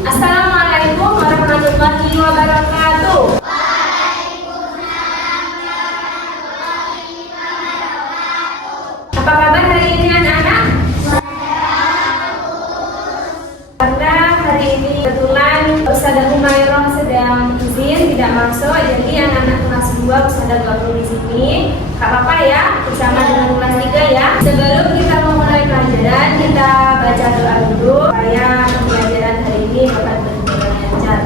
Assalamualaikum warahmatullahi wabarakatuh. Apa kabar hari ini anak-anak? Karena hari ini kebetulan Ustazah Humairah sedang izin tidak masuk, jadi anak-anak kelas 2 Ustazah gabung di sini. Gak apa-apa ya, bersama dengan kelas 3 ya. Sebelum kita memulai pelajaran, kita baca doa dulu supaya pelajaran hari ini dapat berjalan lancar.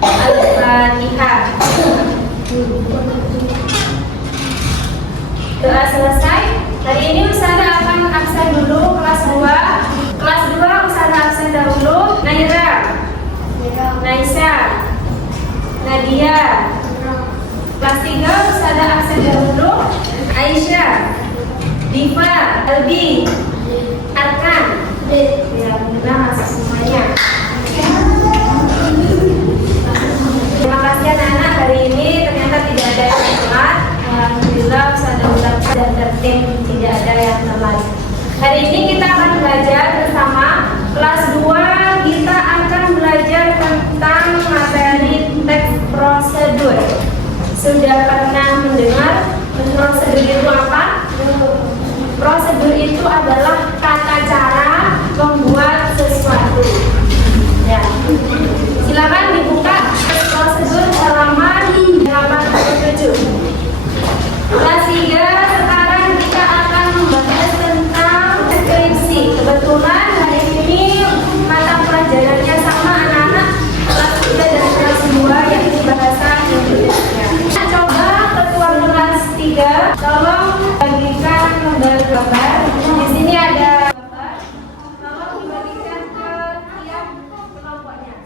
Al-Fatihah. Doa selesai. Hari ini Ustazah akan absen dulu kelas 2. Kelas 2 Ustazah absen dahulu. Naira, Naisa, Nadia. Kelas 3 Ustazah absen dahulu. Aisyah, Diva, Albi, Arkan. Ya, benar masuk semuanya. Terima kasih anak-anak, hari ini ternyata tidak ada yang telat. Alhamdulillah Ustazah ulang dan tertib, tidak ada yang telat. Hari ini kita akan belajar bersama kelas 2. Kita akan belajar tentang materi teks prosedur. Sudah pernah mendengar prosedur itu apa? Prosedur itu adalah tata cara membuat sesuatu. Ya. Silakan dibuka prosedur halaman 87. Kelas 3 sekarang kita akan membahas tentang deskripsi. Kebetulan hari ini mata pelajarannya sama anak-anak kelas 3 dan kelas 2 yaitu bahasa Indonesia. Coba ketua kelas 3 tolong bagikan gambar-gambar. Di sini ada gambar. Tolong dibagikan ke tiap kelompoknya.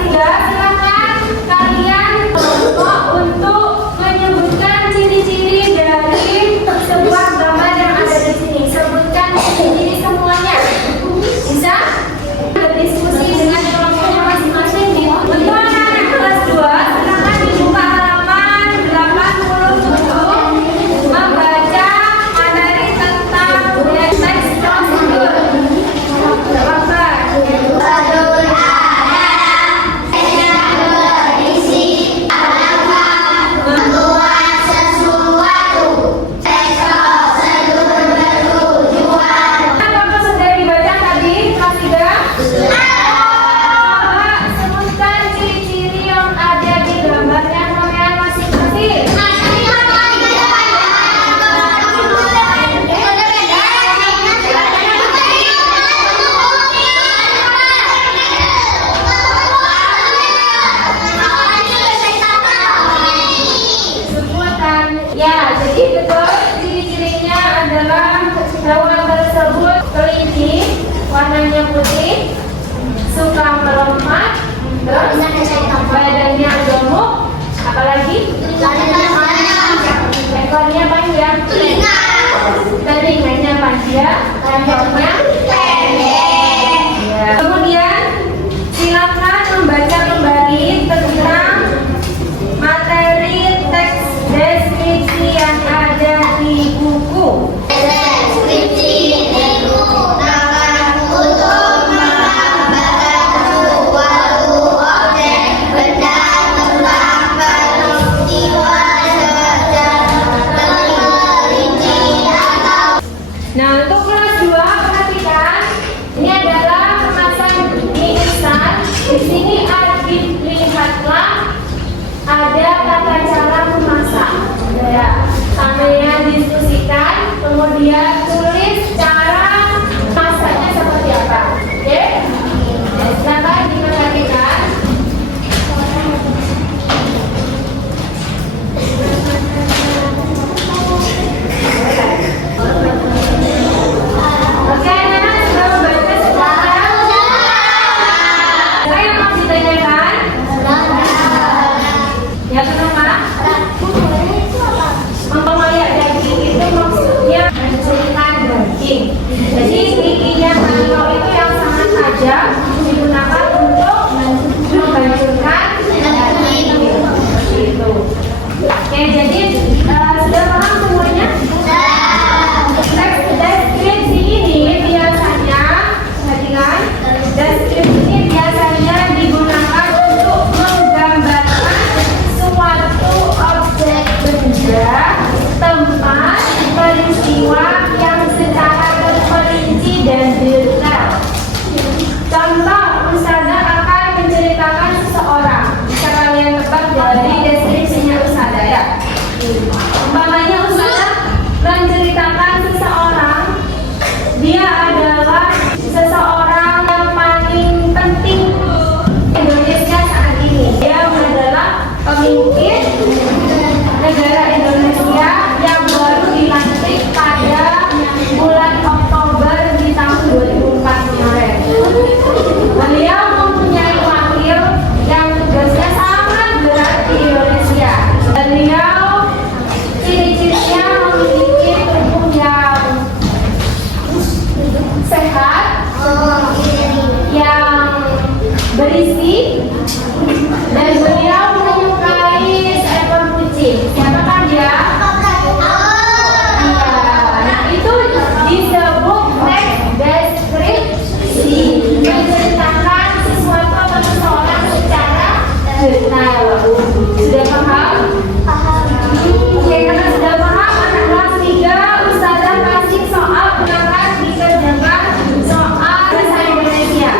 Silakan kalian kelompok untuk menyebutkan ciri-ciri dari sebuah gambar yang ada di sini. Sebutkan ciri-ciri semuanya. Bisa berdiskusi dengan kelompoknya masing-masing. Untuk anak-anak kelas 2, silakan dibuka halaman 87 membaca materi tentang teks prosedur. Ya, jadi betul ciri-cirinya adalah hewan tersebut kelinci, warnanya putih, suka melompat, terus badannya gemuk, apalagi ekornya panjang, telinganya panjang, rambutnya pendek. Ya. Kemudian silakan membaca kembali tentang materi teks deskripsi yang ada di buku. Deskripsi di buku untuk menggambarkan suatu objek, benda, tempat, peristiwa, sejarah, kelinci atau. Nah, untuk kelas 2 perhatikan, ini adalah kemasan mie instan. Di sini lihatlah ada tata cara memasak. Ya, sambil diskusikan, kemudian tulis cara masaknya seperti apa. Oke? Silakan diperhatikan. Oke, anak-anak sudah membaca semuanya? Ada yang mau ditanyakan? Ya, kenapa? Mempelai daging itu maksudnya mencuri kandang. jadi sudah paham semuanya? Teks deskripsi ini biasanya, perhatikan, deskripsi ini biasanya digunakan untuk menggambarkan suatu objek benda, tempat, peristiwa yang secara terperinci dan detail. Contoh, Ustazah akan menceritakan seseorang. Bisa kalian tebak dari deskripsinya Ustazah ya. Umpamanya Ustazah menceritakan seseorang, dia adalah seseorang yang paling penting Indonesia saat ini. Dia adalah pemimpin negara Indonesia yang baru dilantik pada bulan Oktober di tahun 2004 kemarin. Beliau mempunyai wakil yang tugasnya sangat berat di Indonesia. Beliau ciri-cirinya memiliki tubuh yang sehat, yang berisi, dan beliau menyukai seekor kucing. Siapakah dia? Nah, itu disebut teks deskripsi, menceritakan sesuatu atau seseorang secara detail. Sudah paham? Oke, karena sudah paham, anak kelas 3 Ustazah kasih soal berangkat dikerjakan soal bahasa Indonesia.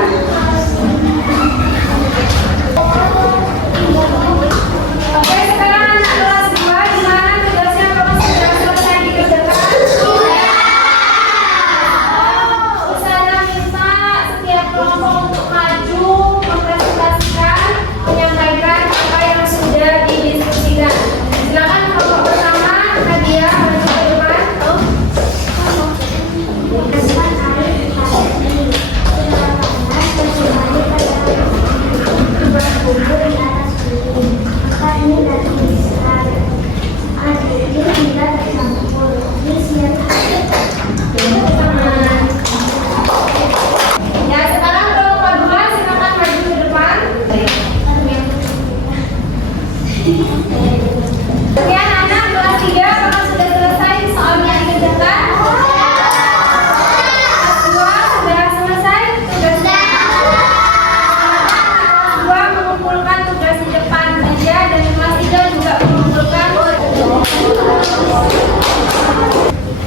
Oke, sekarang anak kelas 2 gimana tugasnya? Kalau sudah selesai dikerjakan? Ustazah minta setiap kelompok untuk maju mempresentasikan, menyampaikan apa yang sudah didiskusikan. Silakan kelompok pertama, Nadia, maju ke depan. Ya, sekarang kelompok 2 silakan maju ke depan. Oke, anak-anak kelas 3 apakah sudah selesai soalnya dikerjakan? Kelas 2 sudah selesai tugasnya? Kelas 2 mengumpulkan tugas di depan saja, dan kelas 3 juga mengumpulkan.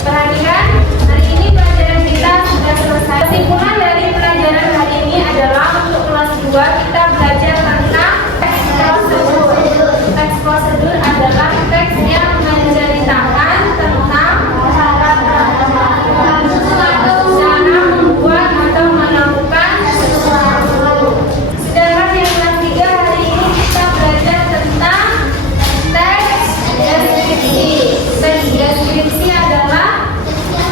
Perhatikan, hari ini pelajaran kita sudah selesai. Kesimpulan dari pelajaran hari ini adalah untuk kelas 2 kita belajar tentang teks prosedur. Teks prosedur adalah teks yang menceritakan tentang cara membuat atau melakukan sesuatu. Sedangkan yang kelas 3 hari ini kita belajar tentang teks deskripsi. Teks deskripsi adalah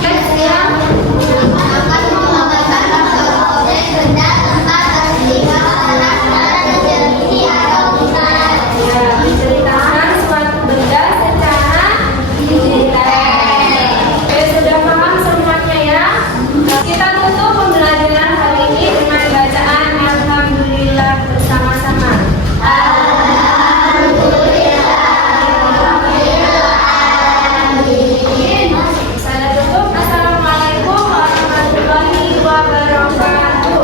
teks yang menceritakan suatu benda secara detail. Oke, sudah paham semuanya ya? Kita tutup pembelajaran hari ini dengan bacaan Alhamdulillah bersama-sama. Saya tutup. Assalamualaikum warahmatullahi wabarakatuh.